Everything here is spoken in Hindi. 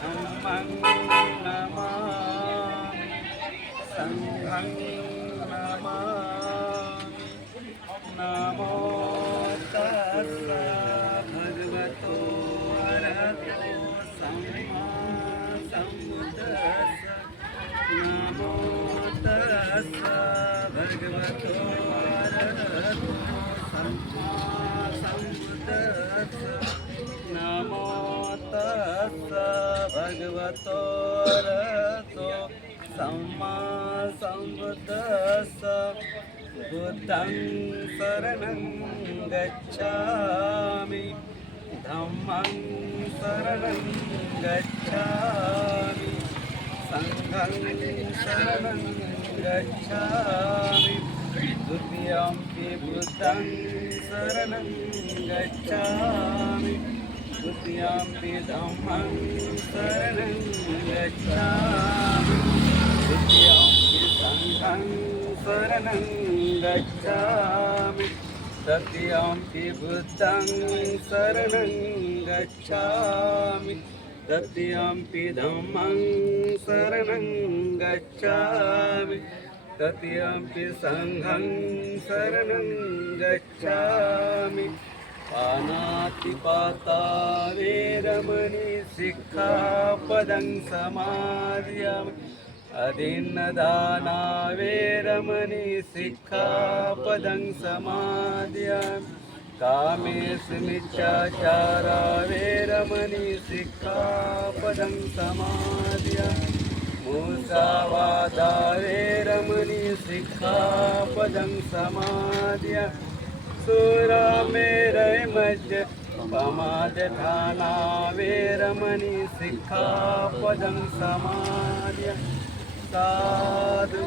Sampang Nama Namo तस्स भगवतो अरहतो सम्मा सम्बुद्धस्स बुद्धं शरणं गच्छामि धम्मं शरणं गच्छामि सङ्घं शरणं गच्छामि द्वितीयम्पि बुद्धं शरणं गच्छामि धम्मं शरणं गच्छामि द्वितीयम्पि सङ्घं शरणं गच्छामि तृतीयम्पि बुद्धं शरणं गच्छामि तृतीयम्पि धम्मं शरणं गच्छामि शरणं गच्छामि पतिपातावेरमणि सिक्खापदं समाधियामि अधीन्नदानावेरमणि सिक्खापदं समाधियामि कामेऽस्मिच्छाचारावेरमणि सिक्खापदं समाधियामि मूसावादावेरमणि सिक्खापदं समाधियामि मूसावादा वेरमणि सिक्खापदं समादयामि सुरामेरमज्ज पमादधाना वेरमणि सिक्खापदं समादयामि साधु